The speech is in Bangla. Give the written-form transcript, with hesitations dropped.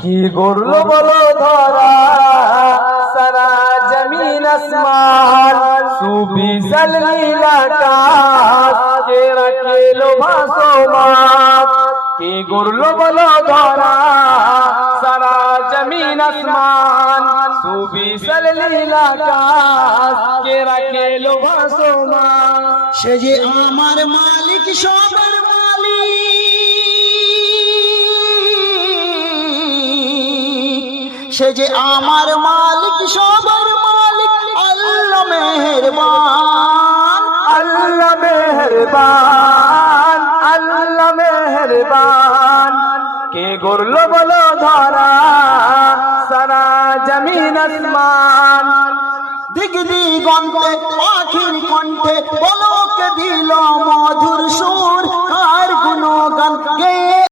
কি করলো বলো ধরা সারা জমিন আসমান সুবিশাল নীল আকাশ কে রাখলো ভাসমান। কি করলো বলো ধরা সারা জমিন আসমান সুবিশাল নীল আকাশ কে রাখলো ভাসমান। সে যে আমার মালিক সবার মালিক, সে যে আমার মালিক সবার মালিক, আল্লাহ মেহেরবান, আল্লাহ মেহেরবান, আল্লাহ মেহেরবান। কে গড়লো বলো ধরা সারা জমিন আসমান দিক দিগন্তে পাখির কণ্ঠে বলকে দিল মধুর সুর, আর গুণগান গেয়ে